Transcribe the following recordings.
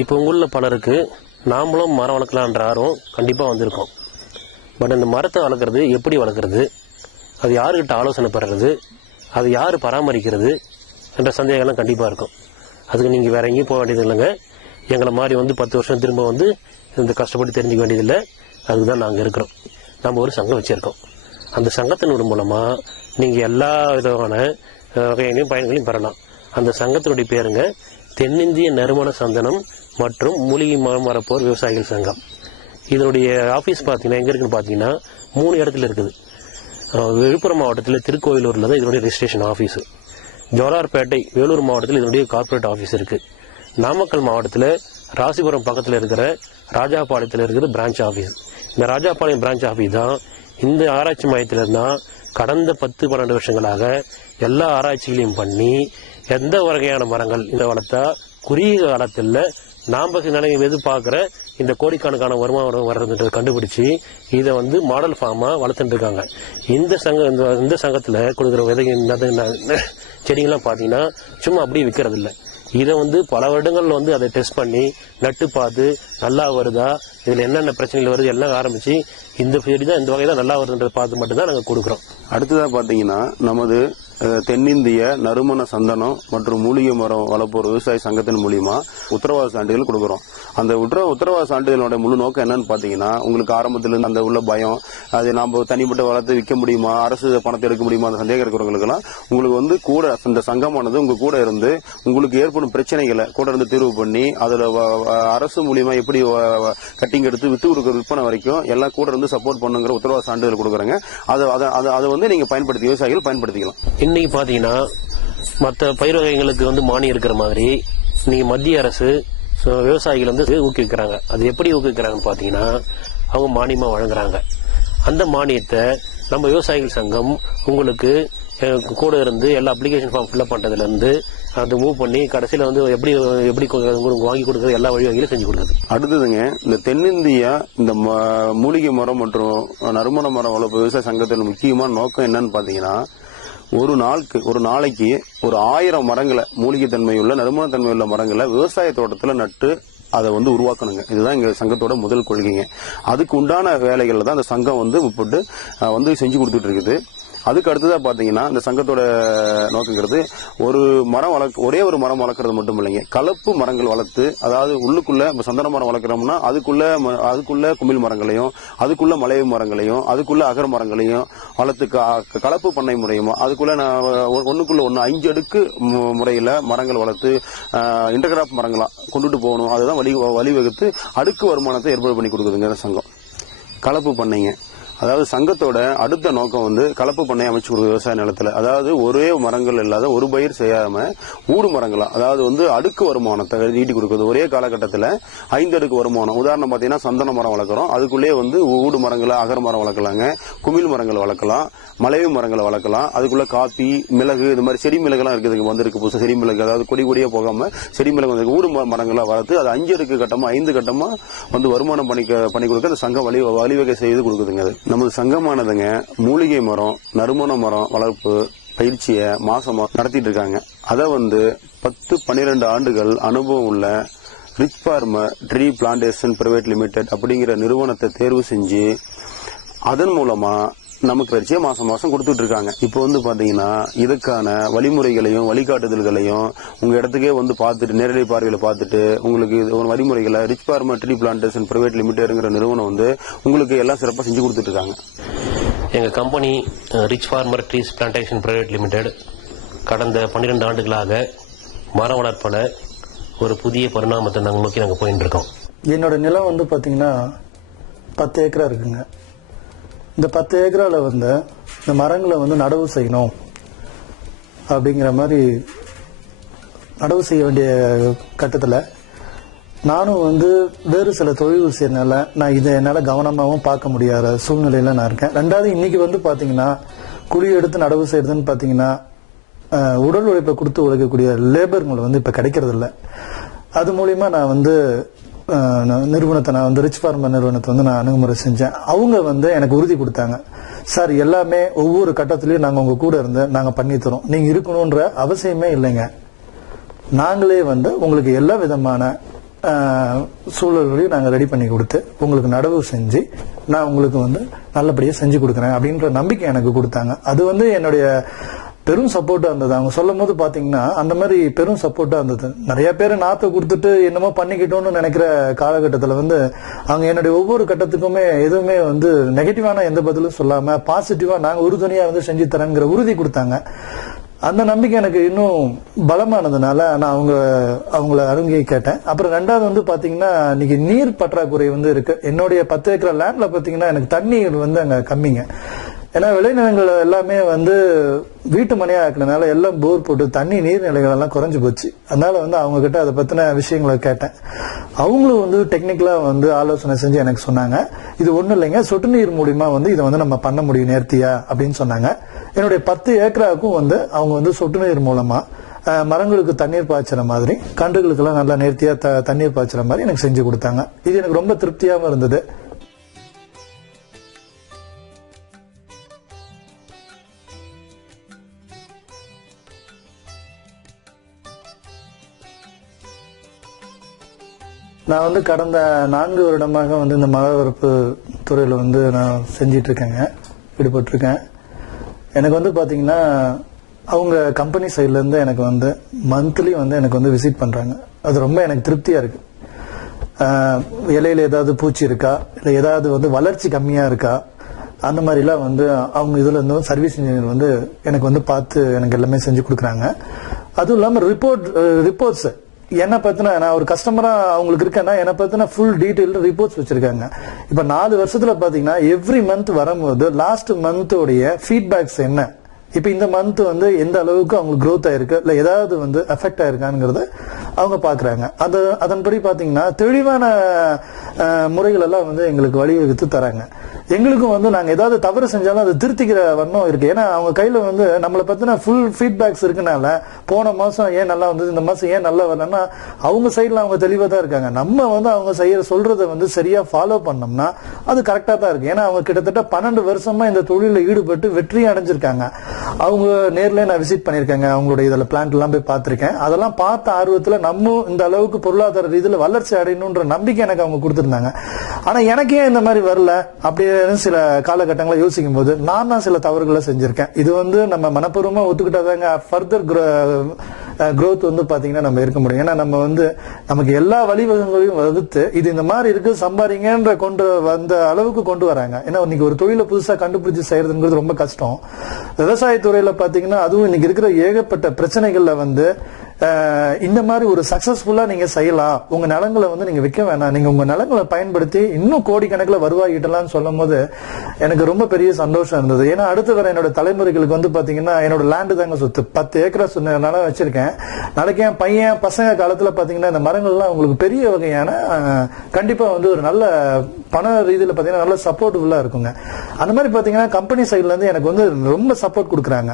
இப்போ உங்களில் பலருக்கு நாமளும் மரம் வளர்க்கலான்ற ஆர்வம் கண்டிப்பாக வந்திருக்கும். பட் இந்த மரத்தை வளர்க்குறது எப்படி வளர்க்குறது, அது யாருக்கிட்ட ஆலோசனை பெறுறது, அது யார் பராமரிக்கிறது என்ற சந்தேகம்லாம் கண்டிப்பாக இருக்கும். அதுக்கு நீங்கள் வேறு எங்கேயும் போக வேண்டியது இல்லைங்க. எங்களை மாதிரி 10 வருஷம் திரும்ப இந்த கஷ்டப்பட்டு தெரிஞ்சுக்க வேண்டியதில்லை. அதுக்கு தான் நாங்கள் இருக்கிறோம். நம்ம ஒரு சங்கம் வச்சுருக்கோம். அந்த சங்கத்தினுடைய மூலமாக நீங்கள் எல்லா விதமான வகையிலையும் பயன்களையும் பெறலாம். அந்த சங்கத்தினுடைய பேருங்க தென்னிந்திய நறுமண சந்தனம் மற்றும் மூலிகை மரப்போர் விவசாயிகள் சங்கம். இதனுடைய ஆஃபீஸ் பார்த்தீங்கன்னா எங்கே இருக்குன்னு பார்த்தீங்கன்னா 3 இடத்துல இருக்குது. விழுப்புரம் மாவட்டத்தில் திருக்கோயிலூரில் தான் இதனுடைய ரெஜிஸ்ட்ரேஷன் ஆஃபீஸு. ஜோலார்பேட்டை வேலூர் மாவட்டத்தில் இதனுடைய கார்ப்பரேட் ஆஃபீஸ் இருக்குது. நாமக்கல் மாவட்டத்தில் ராசிபுரம் பக்கத்தில் இருக்கிற ராஜாபாளையத்தில் இருக்கிற பிரான்ச் ஆஃபீஸ். இந்த ராஜாபாளையம் பிரான்ச் ஆஃபீஸ் தான் இந்த ஆராய்ச்சி மையத்தில் இருந்தால் கடந்த 10-12 வருஷங்களாக எல்லா ஆராய்ச்சிகளையும் பண்ணி எந்த வகையான மரங்கள் இந்த வளர்த்தா குறுகிய காலத்தில் நாம் எதிர்பார்க்குற இந்த கோடிக்கணக்கான வருமானம் வர்றதுன்றதை கண்டுபிடிச்சி இதை மாடல் ஃபார்மாக வளர்த்துட்டு இருக்காங்க. இந்த சங்கத்தில் கொடுக்குற விதை செடிகள்லாம் பார்த்தீங்கன்னா சும்மா அப்படியே விற்கிறது இல்லை. இதை பல வருடங்கள் அதை டெஸ்ட் பண்ணி நட்டு பார்த்து நல்லா வருதா, இதில் என்னென்ன பிரச்சனைகள் வருது எல்லாம் ஆரம்பித்து இந்த செடி தான் இந்த வகை தான் நல்லா வருதுன்றதை பார்த்து மட்டும்தான் நாங்கள் கொடுக்குறோம். அடுத்ததாக பார்த்தீங்கன்னா நமது தென்னிந்திய நறுமண சந்தனம் மற்றும் மூலிகை மரம் வளர்ப்போர் விவசாய சங்கத்தின் மூலியமா உத்தரவாத சான்றிதழ் கொடுக்குறோம். அந்த உத்தரவாத சான்றிதழோட முழு நோக்கம் என்னன்னு பாத்தீங்கன்னா, உங்களுக்கு ஆரம்பத்திலிருந்து அந்த உள்ள பயம், அது நாம தனிப்பட்ட வளர்த்து விற்க முடியுமா, அரசு பணத்தை எடுக்க முடியுமா, அந்த சந்தேகம் இருக்கிறவங்களுக்கெல்லாம் உங்களுக்கு கூட இந்த சங்கமானது உங்க கூட இருந்து உங்களுக்கு ஏற்படும் பிரச்சனைகளை கூட இருந்து தீர்வு பண்ணி அதுல அரசு மூலியமா எப்படி கட்டிங் எடுத்து வித்து கொடுக்குற விற்பனை வரைக்கும் எல்லாம் கூட இருந்து சப்போர்ட் பண்ணுங்கிற உத்தரவாத சான்றிதழ் கொடுக்குறாங்க. அதை நீங்க பயன்படுத்தி விவசாயிகள் பயன்படுத்திக்கலாம். இன்னைக்கு பாத்தீங்கன்னா மற்ற பயிர் வகைகளுக்கு மானியம் இருக்கிற மாதிரி நீங்க மத்திய அரசு விவசாயிகள் ஊக்குவிக்கிறாங்க. அது எப்படி ஊக்குவிக்கிறாங்கன்னு பாத்தீங்கன்னா, அவங்க மானியமா வழங்குறாங்க. அந்த மானியத்தை நம்ம விவசாயிகள் சங்கம் உங்களுக்கு கூட இருந்து எல்லா அப்ளிகேஷன் ஃபார்ம் ஃபில்அப் பண்றதுல இருந்து அதை மூவ் பண்ணி கடைசியில எப்படி வாங்கி கொடுக்கறது எல்லா வழிவகையிலும் செஞ்சு கொடுக்குது. அடுத்ததுங்க, இந்த தென்னிந்தியா இந்த மூலிகை மரம் மற்றும் நறுமண மரம் வளர்ப்பு விவசாய சங்கத்தின் முக்கியமான நோக்கம் என்னன்னு பாத்தீங்கன்னா, ஒரு நாளைக்கு ஒரு 1000 மரங்களை மூலிகை தன்மையுள்ள நறுமண தன்மையுள்ள மரங்களை விவசாய தோட்டத்தில் நட்டு அதை உருவாக்கணுங்க. இதுதான் எங்க சங்கத்தோட முதல் கொள்கைங்க. அதுக்கு உண்டான வேலைகள்ல தான் அந்த சங்கம் முற்பட்டு செஞ்சு கொடுத்துட்டு இருக்குது. அதுக்கு அடுத்ததா பாத்தீங்கன்னா, இந்த சங்கத்தோட நோக்கங்கிறது ஒரே ஒரு மரம் வளர்க்கறது மட்டும் இல்லைங்க, கலப்பு மரங்கள் வளர்த்து, அதாவது உள்ளுக்குள்ள சந்தன மரம் வளர்க்குறோம்னா அதுக்குள்ள குமிழ் மரங்களையும் அதுக்குள்ள மலைவு மரங்களையும் அதுக்குள்ள அகர் மரங்களையும் வளர்த்து கலப்பு பண்ணை முறையுமா அதுக்குள்ள ஒண்ணுக்குள்ள 5 அடுக்கு முறையில மரங்கள் வளர்த்து இன்டர்கிராப் மரங்களா கொண்டுட்டு போகணும். அதுதான் வழிவகுத்து அடுக்கு வருமானத்தை ஏற்பாடு பண்ணி கொடுக்குதுங்க சங்கம். கலப்பு பண்ணைங்க, அதாவது சங்கத்தோட அடுத்த நோக்கம் கலப்பு பண்ணை அமைச்சு கொடுக்குற விவசாய நிலத்துல, அதாவது ஒரே மரங்கள் இல்லாத ஒரு பயிர் செய்யாம ஊடு மரங்களா, அதாவது அடுக்கு வருமானத்தை நீட்டி கொடுக்குறது. ஒரே காலகட்டத்தில் 5 அடுக்கு வருமானம். உதாரணம் பாத்தீங்கன்னா, சந்தன மரம் வளர்க்குறோம், அதுக்குள்ளேயே ஊடு மரங்களை அகர் மரம் வளர்க்கலாங்க, குமிழ் மரங்கள் வளர்க்கலாம், மலைவு மரங்களை வளர்க்கலாம், அதுக்குள்ள காப்பி, மிளகு, இது மாதிரி செடி மிளகுலாம் இருக்குதுங்க. வந்திருக்கு புதுசு செடி மிளகு, அதாவது கொடியா போகாம செடி மிளகு வந்து ஊடு மரங்களா வளர்த்து அது 5 அடுக்கு கட்டமா 5 கட்டமா வருமானம் பண்ணி கொடுக்க அந்த சங்கம் வழிவகை செய்து கொடுக்குதுங்க. நமது சங்கமானதுங்க மூலிகை மரம் நறுமண மரம் வளர்ப்பு பயிற்சியை மாசமா நடத்திட்டு இருக்காங்க. அதை 10-12 ஆண்டுகள் அனுபவம் உள்ள rich farmer tree plantation private limited அப்படிங்கிற நிறுவனத்தை தேர்வு செஞ்சு அதன் மூலமா நமக்கு பயிற்சியை மாசம் கொடுத்துட்டு இருக்காங்க. இப்போ பாத்தீங்கன்னா, இதுக்கான வழிமுறைகளையும் வழிகாட்டுதல்களையும் உங்க இடத்துக்கே பார்த்துட்டு நேரடி பார்வையில பார்த்துட்டு உங்களுக்கு ஒரு வழிமுறைகளை rich farmer tree plantation private லிமிடெட்ங்கிற நிறுவனம் உங்களுக்கு எல்லாம் சிறப்பாக செஞ்சு கொடுத்துட்டு இருக்காங்க. எங்க company rich farmer trees plantation private limited கடந்த 12 ஆண்டுகளாக மரம் வளர்ப்பில் ஒரு புதிய பரிணாமத்தை நோக்கி நாங்கள் போயிட்டு இருக்கோம். என்னோட நிலம் பாத்தீங்கன்னா 10 ஏக்கரா இருக்குங்க. இந்த 10 ஏக்கரால இந்த மரங்களை நடவு செய்யணும் அப்படிங்கிற மாதிரி நடவு செய்ய வேண்டிய கட்டத்தில் நானும் வேறு சில தொழில் செய்யறதுனால நான் இதை என்னால் கவனமாகவும் பார்க்க முடியாத சூழ்நிலையில நான் இருக்கேன். ரெண்டாவது, இன்னைக்கு பார்த்தீங்கன்னா குழி எடுத்து நடவு செய்யறதுன்னு பார்த்தீங்கன்னா உடல் உழைப்பை கொடுத்து உழைக்கக்கூடிய லேபருங்களை இப்போ கிடைக்கிறது இல்லை. அது மூலியமா நான் நிறுவனத்தை நான் ரிச் ஃபார்மர் நிறுவனத்தை நான் அணுகுமுறை செஞ்சேன். அவங்க எனக்கு உறுதி கொடுத்தாங்க, சார் எல்லாமே ஒவ்வொரு கட்டத்திலயும் நாங்க உங்க கூட இருந்து நாங்க பண்ணி தரோம், நீங்க இருக்கணும்ன்ற அவசியமே இல்லைங்க, நாங்களே உங்களுக்கு எல்லா விதமான சூழல்களையும் நாங்கள் ரெடி பண்ணி கொடுத்து உங்களுக்கு நடவு செஞ்சு நான் உங்களுக்கு வந்து நல்லபடியாக செஞ்சு கொடுக்குறேன் அப்படின்ற நம்பிக்கை எனக்கு கொடுத்தாங்க. அது வந்து என்னுடைய பெரும் சப்போர்ட்டா இருந்தது. அவங்க சொல்லும் போது பாத்தீங்கன்னா அந்த மாதிரி பெரும் சப்போர்ட்டா இருந்தது. நிறைய பேர் நாத்தை கொடுத்துட்டு என்னமோ பண்ணிக்கிட்டோம்னு நினைக்கிற காலகட்டத்தில் வந்து அவங்க என்னுடைய ஒவ்வொரு கட்டத்துக்குமே எதுவுமே வந்து நெகட்டிவான எந்த பதிலும் சொல்லாம பாசிட்டிவா நாங்க உறுதுணையா வந்து செஞ்சு தரேங்கிற உறுதி கொடுத்தாங்க. அந்த நம்பிக்கை எனக்கு இன்னும் பலமானதுனால நான் அவங்கள அருகே கேட்டேன். அப்புறம் ரெண்டாவது வந்து பாத்தீங்கன்னா இன்னைக்கு நீர் பற்றாக்குறை வந்து இருக்கு. என்னுடைய 10 ஏக்கர் லேண்ட்ல பாத்தீங்கன்னா எனக்கு தண்ணீர் வந்து அங்க கம்மிங்க. ஏன்னா விளைநிலங்கள் எல்லாமே வந்து வீட்டு மனையா இருக்கிறதுனால எல்லாம் போர் போட்டு தண்ணி நீர்நிலைகள் எல்லாம் குறைஞ்சு போச்சு. அதனால வந்து அவங்க கிட்ட அதை பத்தின விஷயங்களை கேட்டேன். அவங்களும் வந்து டெக்னிக்கலா வந்து ஆலோசனை செஞ்சு எனக்கு சொன்னாங்க, இது ஒண்ணும் இல்லைங்க, சொட்டு நீர் மூலியமா வந்து இதை வந்து நம்ம பண்ண முடியும் நேர்த்தியா அப்படின்னு சொன்னாங்க. என்னுடைய 10 ஏக்கராவுக்கும் வந்து அவங்க வந்து சொட்டு நீர் மூலமா மரங்களுக்கு தண்ணீர் பாய்ச்சுற மாதிரி, கன்றுகளுக்கு எல்லாம் நல்லா நேர்த்தியா தண்ணீர் பாய்ச்சுற மாதிரி எனக்கு செஞ்சு கொடுத்தாங்க. இது எனக்கு ரொம்ப திருப்தியாகவும் இருந்தது. நான் வந்து கடந்த 4 வருடமாக வந்து இந்த மர வளர்ப்பு துறையில வந்து நான் செஞ்சிட்டு இருக்கேங்க, ஈடுபட்டிருக்கேன். எனக்கு வந்து பாத்தீங்கன்னா அவங்க கம்பெனி சைட்ல இருந்து எனக்கு வந்து மந்த்லி வந்து எனக்கு வந்து விசிட் பண்றாங்க. அது ரொம்ப எனக்கு திருப்தியா இருக்கு. இலையில ஏதாவது பூச்சி இருக்கா, இல்ல ஏதாவது வந்து வளர்ச்சி கம்மியா இருக்கா, அந்த மாதிரிலாம் வந்து அவங்க இதுல இருந்து சர்வீஸ் இன்ஜினியர் வந்து எனக்கு வந்து பார்த்து எனக்கு எல்லாமே செஞ்சு கொடுக்குறாங்க. அதுவும் இல்லாம ரிப்போர்ட்ஸ் என்ன பத்தின, நான் ஒரு கஸ்டமரா அவங்களுக்கு இருக்கேன்னா என்ன பத்தின ஃபுல் டீடைல் ரிப்போர்ட்ஸ் வச்சிருக்காங்க. இப்ப 4 வருஷத்துல பாத்தீங்கன்னா எவ்ரி மந்த் வரும்போது லாஸ்ட் மந்தோடைய ஃபீட்பேக்ஸ் என்ன, இப்ப இந்த மந்த் வந்து எந்த அளவுக்கு அவங்களுக்கு growth ஆயிருக்கு, இல்ல ஏதாவது வந்து எஃபெக்ட் ஆயிருக்காங்கிறத அவங்க பாக்குறாங்க. அதன்படி பாத்தீங்கன்னா தெளிவான முறைகள் எல்லாம் வந்து எங்களுக்கு வழிவகுத்து தராங்க. எங்களுக்கும் வந்து நாங்க ஏதாவது தவறு செஞ்சாலும் அதை திருத்திக்கிற வண்ணம் இருக்கு. ஏன்னா அவங்க கையில வந்து நம்மளை பத்தின ஃபுல் ஃபீட்பேக்ஸ் இருக்கனால போன மாசம் ஏன் நல்லா வந்தது, இந்த மாசம் ஏன் நல்லா வரலன்னா அவங்க சைட்ல அவங்க தெளிவா தான் இருக்காங்க. நம்ம வந்து அவங்க சொல்றதை வந்து சரியா ஃபாலோ பண்ணோம்னா அது கரெக்டா தான் இருக்கு. ஏன்னா அவங்க கிட்டத்தட்ட 12 வருஷமா இந்த தொழில ஈடுபட்டு வெற்றியும் அடைஞ்சிருக்காங்க. அவங்க நேர்ல நான் விசிட் பண்ணிருக்காங்க, அவங்களுடைய இதுல பிளான்ட் எல்லாம் போய் பார்த்திருக்கேன். அதெல்லாம் பார்த்த ஆர்வத்துல நம்ம இந்த அளவுக்கு பொருளாதார ரீதியில வளர்ச்சி அடையணும்ன்ற நம்பிக்கை எனக்கு அவங்க கொடுத்திருந்தாங்க. ஆனா எனக்கு ஏன் இந்த மாதிரி வரல அப்படி சில காலகட்டங்களை யோசிக்கும் போது நான் தான் சில தவறுகளை செஞ்சிருக்கேன். இது வந்து நம்ம மனப்பூர்வமா ஒத்துக்கிட்டாதாங்க ஃபர்தர் growth வந்து பாத்தீங்கன்னா நம்ம இருக்க முடியும். ஏன்னா நம்ம வந்து நமக்கு எல்லா வழிவகங்களையும் வகுத்து இது இந்த மாதிரி இருக்கு சம்பாதிங்கன்ற கொண்டு வந்த அளவுக்கு கொண்டு வராங்க. ஏன்னா இன்னைக்கு ஒரு தொழிலை புதுசா கண்டுபிடிச்சு செய்யறதுங்கிறது ரொம்ப கஷ்டம். விவசாயத்துறையில பாத்தீங்கன்னா அதுவும் இன்னைக்கு இருக்கிற ஏகப்பட்ட பிரச்சனைகள்ல வந்து இந்த மாதிரி ஒரு சக்சஸ்ஃபுல்லா நீங்க செய்யலாம், உங்க நிலங்களை வந்து நீங்க விற்க வேணாம், நீங்க உங்க நிலங்களை பயன்படுத்தி இன்னும் கோடிக்கணக்கில் வருவாய் ஈட்டலாம்னு சொல்லும் போது எனக்கு ரொம்ப பெரிய சந்தோஷம் இருந்தது. ஏன்னா அடுத்து வர என்னோட தலைமுறைகளுக்கு வந்து பாத்தீங்கன்னா என்னோட லேண்டு தாங்க சொத்து, 10 ஏக்கரா சொன்னதுனால வச்சிருக்கேன். நாளைக்கு என் பசங்க காலத்துல பாத்தீங்கன்னா இந்த மரங்கள்லாம் உங்களுக்கு பெரிய வகையான கண்டிப்பா வந்து ஒரு நல்ல பண ரீதியில பாத்தீங்கன்னா நல்ல சப்போர்ட்டிவா இருக்குங்க. அந்த மாதிரி பாத்தீங்கன்னா கம்பெனி சைட்ல இருந்து எனக்கு வந்து ரொம்ப சப்போர்ட் கொடுக்குறாங்க.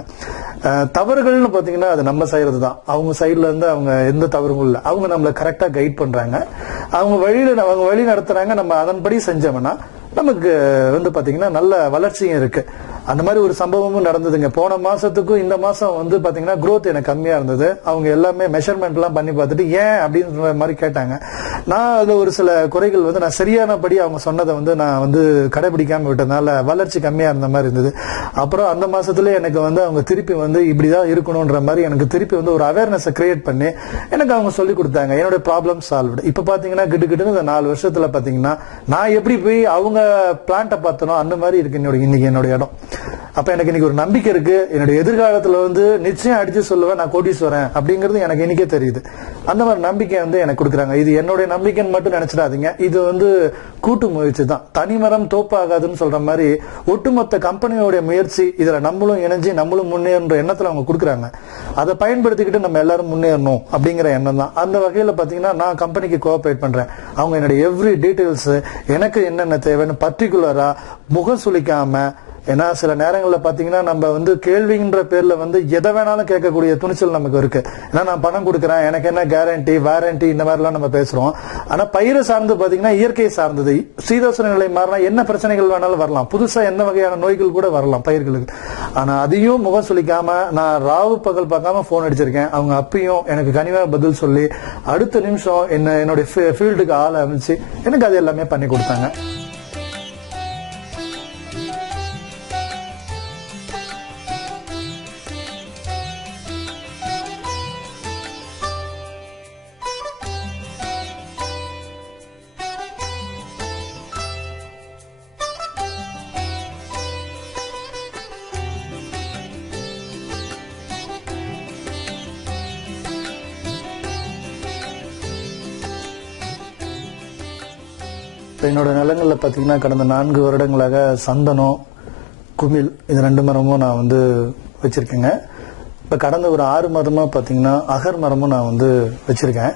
தவறுகள்னு பாத்தீங்கன்னா அது நம்ம செய்யறது தான். அவங்க சைட்ல இருந்து அவங்க எந்த தவறும் இல்லை, அவங்க நம்மளை கரெக்டா கைட் பண்றாங்க, அவங்க வழி நடத்துறாங்க. நம்ம அதன்படி செஞ்சோம்னா நமக்கு வந்து பாத்தீங்கன்னா நல்ல வளர்ச்சியும் இருக்கு. அந்த மாதிரி ஒரு சம்பவமும் நடந்ததுங்க. போன மாசத்துக்கும் இந்த மாசம் வந்து பாத்தீங்கன்னா growth எனக்கு கம்மியா இருந்தது. அவங்க எல்லாமே மெஷர்மெண்ட் எல்லாம் பண்ணி பார்த்துட்டு ஏன் அப்படின்ற மாதிரி கேட்டாங்க. நான் அதுல ஒரு சில குறைகள் வந்து நான் சரியானபடி அவங்க சொன்னதை வந்து நான் வந்து கடைபிடிக்காம விட்டதுனால வளர்ச்சி கம்மியா இருந்த மாதிரி இருந்தது. அப்புறம் அந்த மாசத்துல எனக்கு வந்து அவங்க திருப்பி வந்து இப்படிதான் இருக்கணும்ன்ற மாதிரி எனக்கு திருப்பி வந்து ஒரு அவேர்னஸ் கிரியேட் பண்ணி எனக்கு அவங்க சொல்லி கொடுத்தாங்க. என்னோட ப்ராப்ளம் சால்வ்டு. இப்ப பாத்தீங்கன்னா கிட்டு இந்த 4 வருஷத்துல பாத்தீங்கன்னா நான் எப்படி போய் அவங்க பிளான்ட்டை பார்த்தனோ அந்த மாதிரி இருக்கு இன்னைக்கு என்னோட இடம். அப்ப எனக்கு இன்னைக்கு ஒரு நம்பிக்கை இருக்கு. என்னுடைய எதிர்காலத்துல வந்து நிச்சயம் அடிச்சு சொல்லுவேன் நான் கோடீஸ்வரன் அப்படிங்கிறது எனக்கு இன்னைக்கே தெரியுது. அந்த மாதிரி நம்பிக்கை வந்து எனக்கு கொடுக்குறாங்க. இது என்னுடைய நம்பிக்கைன்னு மட்டும் நினைச்சிடாதீங்க, இது வந்து கூட்டு முயற்சி தான். தனிமரம் தோப்பாகாதுன்னு சொல்ற மாதிரி ஒட்டுமொத்த கம்பெனியோட முயற்சி. இதுல நம்மளும் இணைஞ்சு நம்மளும் முன்னேற எண்ணத்துல அவங்க கொடுக்குறாங்க. அதை பயன்படுத்திக்கிட்டு நம்ம எல்லாரும் முன்னேறணும் அப்படிங்கிற எண்ணம் தான். அந்த வகையில பாத்தீங்கன்னா நான் கம்பெனிக்கு கோஆபரேட் பண்றேன். அவங்க என்னுடைய எவ்ரி டீடைல்ஸ் எனக்கு என்னென்ன தேவைன்னு பர்டிகுலரா முகம் சுளிக்காம ஏன்னா சில நேரங்களில் பார்த்தீங்கன்னா நம்ம வந்து கேள்வின்ற பேர்ல வந்து எதை வேணாலும் கேட்கக்கூடிய துணிச்சல் நமக்கு இருக்கு. ஏன்னா நான் பணம் கொடுக்குறேன், எனக்கு என்ன கேரண்டி வாரண்டி இந்த மாதிரிலாம் நம்ம பேசுறோம். ஆனா பயிரை சார்ந்து பார்த்தீங்கன்னா இயற்கை சார்ந்தது. சீதோஷண நிலை மாறினா என்ன பிரச்சனைகள் வேணாலும் வரலாம், புதுசா என்ன வகையான நோய்கள் கூட வரலாம் பயிர்களுக்கு. ஆனா அதையும் முகம் சொல்லிக்காம நான் ராவு பகல் பார்க்காம போன் அடிச்சிருக்கேன். அவங்க அப்பயும் எனக்கு கனிவா பதில் சொல்லி அடுத்த நிமிஷம் என்னுடைய ஃபீல்டுக்கு ஆளை அமைச்சு எனக்கு அது எல்லாமே பண்ணி கொடுத்தாங்க. என்னோட நிலங்கள்ல பாத்தீங்கன்னா கடந்த 4 வருடங்களாக சந்தனம், குமிழ் இது 2 மரமும் நான் வந்து வச்சிருக்கேங்க. இப்ப கடந்த ஒரு 6 மாதமா பாத்தீங்கன்னா அகர் மரமும் நான் வந்து வச்சிருக்கேன்.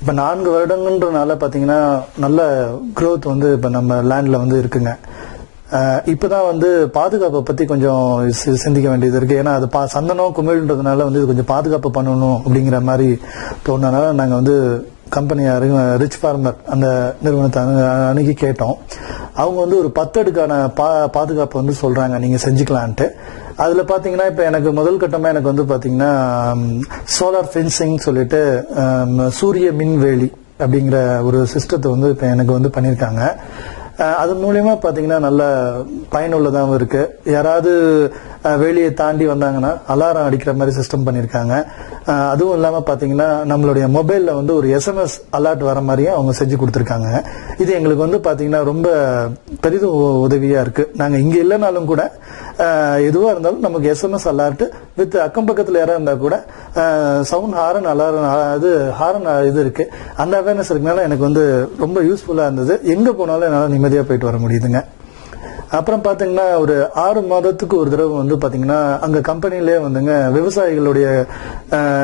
இப்ப 4 வருடங்கள்ன்றனால பாத்தீங்கன்னா நல்ல growth வந்து இப்ப நம்ம லேண்ட்ல வந்து இருக்குங்க. இப்பதான் வந்து பாதுகாப்பை பத்தி கொஞ்சம் சிந்திக்க வேண்டியது இருக்கு. ஏன்னா அது சந்தனம் குமிழ்ன்றதுனால வந்து இது கொஞ்சம் பாதுகாப்பு பண்ணணும் அப்படிங்கிற மாதிரி தோணுனால நாங்க வந்து கம்பெனி ரிச் ஃபார்மர் அந்த நிறுவனத்தை அணுகி கேட்டோம். அவங்க வந்து ஒரு 10 அடுக்கான பாதுகாப்பு வந்து சொல்றாங்க நீங்க செஞ்சுக்கலான்ட்டு. அதுல பாத்தீங்கன்னா இப்ப எனக்கு முதல் கட்டமா எனக்கு வந்து பாத்தீங்கன்னா சோலார் ஃபென்சிங் சொல்லிட்டு சூரிய மின்வேலி அப்படிங்கிற ஒரு சிஸ்டத்தை வந்து இப்ப எனக்கு வந்து பண்ணிருக்காங்க. அது மூலியமா பாத்தீங்கன்னா நல்ல பயனுள்ளதாகவும் இருக்கு. யாராவது வேலியை தாண்டி வந்தாங்கன்னா அலாரம் அடிக்கிற மாதிரி சிஸ்டம் பண்ணிருக்காங்க. அதுவும் இல்லாம பாத்தீங்கன்னா நம்மளுடைய மொபைல்ல வந்து ஒரு SMS அலர்ட் வர மாதிரியும் அவங்க செஞ்சு கொடுத்திருக்காங்க. இது எங்களுக்கு வந்து பாத்தீங்கன்னா ரொம்ப பெரிதும் உதவியா இருக்கு. நாங்க இங்க இல்லைனாலும் கூட எதுவா இருந்தாலும் நமக்கு SMS அலர்ட் வித் அக்கம் பக்கத்துல யாரா இருந்தா கூட சவுண்ட் ஹாரன் அலாரம் அது ஹாரன் இது இருக்கு. அந்த அவேர்னஸ் இருக்கனால எனக்கு வந்து ரொம்ப யூஸ்ஃபுல்லா இருந்தது. எங்க போனாலும் என்னால நிம்மதியா போயிட்டு வர முடியுதுங்க. அப்புறம் பாத்தீங்கன்னா ஒரு 6 மாதத்துக்கு ஒரு தடவை வந்து பாத்தீங்கன்னா அங்க கம்பெனிலே வந்துங்க விவசாயிகளுடைய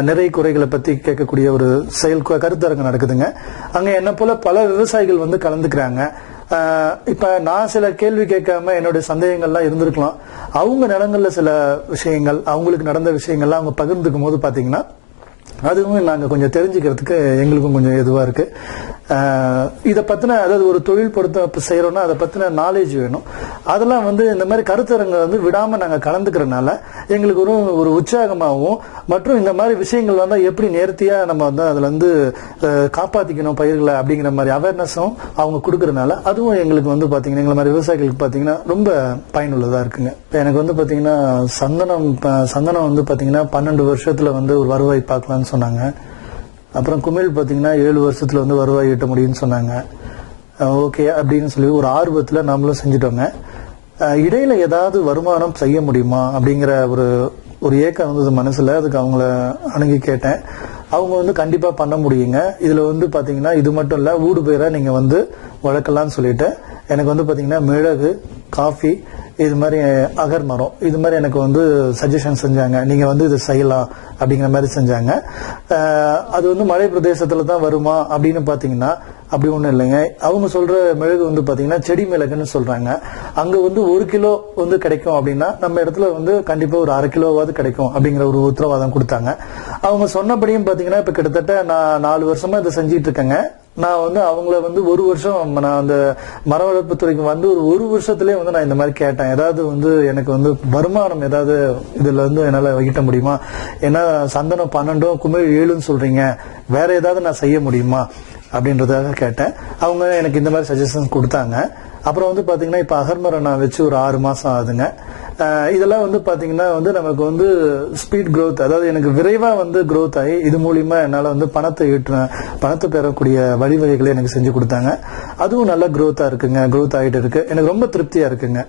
நிறை குறைகளை பத்தி கேட்கக்கூடிய ஒரு கருத்தரங்கு நடக்குதுங்க. அங்க என்ன போல பல விவசாயிகள் வந்து கலந்துக்கிறாங்க. இப்ப நான் சில கேள்வி கேட்காம என்னுடைய சந்தேகங்கள்லாம் இருந்திருக்கலாம். அவங்க நிலங்கள்ல சில விஷயங்கள் அவங்களுக்கு நடந்த விஷயங்கள்லாம் அவங்க பகிர்ந்துக்கும் போது பாத்தீங்கன்னா அதுவும் நாங்க கொஞ்சம் தெரிஞ்சுக்கிறதுக்கு எங்களுக்கும் கொஞ்சம் இதுவா இருக்கு. இதை பத்தின அதாவது ஒரு தொழில் பொறுத்த செய்யறோம்னா அதை பத்தின நாலேஜ் வேணும். அதெல்லாம் வந்து இந்த மாதிரி கருத்தரங்க வந்து விடாம நாங்க கலந்துக்கிறனால எங்களுக்கு ஒரு உற்சாகமாகவும் மற்றும் இந்த மாதிரி விஷயங்கள் வந்து எப்படி நேர்த்தியா நம்ம வந்து அதுல இருந்து காப்பாத்திக்கணும் பயிர்களை அப்படிங்கிற மாதிரி அவேர்னஸும் அவங்க கொடுக்கறதுனால அதுவும் எங்களுக்கு வந்து பாத்தீங்கன்னா எங்களை மாதிரி விவசாயிகளுக்கு பாத்தீங்கன்னா ரொம்ப பயனுள்ளதா இருக்குங்க. எனக்கு வந்து பாத்தீங்கன்னா சந்தனம் வந்து பாத்தீங்கன்னா 12 வருஷத்துல வந்து ஒரு வருவாய் பார்க்கலாம்னு சொன்னாங்க. அப்புறம் குமிழ் பாத்தீங்கன்னா 7 வருஷத்துல வந்து வருவாய் ஈட்ட முடியும்னு சொன்னாங்க. ஓகே அப்படின்னு சொல்லி ஒரு ஆர்வத்துல நாமளும் செஞ்சுட்டோங்க. இடையில ஏதாவது வருமானம் செய்ய முடியுமா அப்படிங்கிற ஒரு ஏக்கம் வந்தது மனசுல. அதுக்கு அவங்கள அணுகி கேட்டேன். அவங்க வந்து கண்டிப்பா பண்ண முடியுங்க. இதுல வந்து பாத்தீங்கன்னா இது மட்டும் இல்ல ஊடு பயிரா நீங்க வந்து வளர்க்கலாம்னு சொல்லிட்டு எனக்கு வந்து பாத்தீங்கன்னா மிளகு, காஃபி இது மாதிரி அகர் மரம் இது மாதிரி எனக்கு வந்து சஜஷன் செஞ்சாங்க. நீங்க வந்து இது செய்யலாம் அப்படிங்கிற மாதிரி செஞ்சாங்க. அது வந்து மலை பிரதேசத்துல தான் வருமா அப்படின்னு பாத்தீங்கன்னா அப்படி ஒண்ணும் இல்லைங்க. அவங்க சொல்ற மிளகு வந்து பாத்தீங்கன்னா செடி மிளகுன்னு சொல்றாங்க. அங்க வந்து 1 கிலோ வந்து கிடைக்கும் அப்படின்னா நம்ம இடத்துல வந்து கண்டிப்பா ஒரு 1/2 கிலோவாவது கிடைக்கும் அப்படிங்கிற ஒரு உத்தரவாதம் கொடுத்தாங்க. அவங்க சொன்னபடியும் பாத்தீங்கன்னா இப்ப கிட்டத்தட்ட நான் 4 வருஷமா இதை செஞ்சிட்டு இருக்கேங்க. நான் வந்து அவங்கள வந்து 1 வருஷம் நான் அந்த மர வளர்ப்பு துறைக்கு வந்து ஒரு வருஷத்துலயே வந்து நான் இந்த மாதிரி கேட்டேன். ஏதாவது வந்து எனக்கு வந்து வருமானம் ஏதாவது இதுல வந்து என்னால ஈட்ட முடியுமா? ஏன்னா சந்தனம் 12 குமிழ் 7ன்னு சொல்றீங்க, வேற ஏதாவது நான் செய்ய முடியுமா அப்படின்றதாக கேட்டேன். அவங்க எனக்கு இந்த மாதிரி சஜஷன்ஸ் கொடுத்தாங்க. அப்புறம் வந்து பாத்தீங்கன்னா இப்ப அகர்மரம் நான் வச்சு ஒரு 6 மாசம் ஆகுதுங்க. இதெல்லாம் வந்து பாத்தீங்கன்னா வந்து நமக்கு வந்து ஸ்பீட் growth, அதாவது எனக்கு விரைவா வந்து growth ஆகி இது மூலியமா என்னால வந்து பணத்தை பெறக்கூடிய வழிவகைகளை எனக்கு செஞ்சு கொடுத்தாங்க. அதுவும் நல்ல growth இருக்குங்க, growth ஆகிட்டு இருக்கு. எனக்கு ரொம்ப திருப்தியா இருக்குங்க.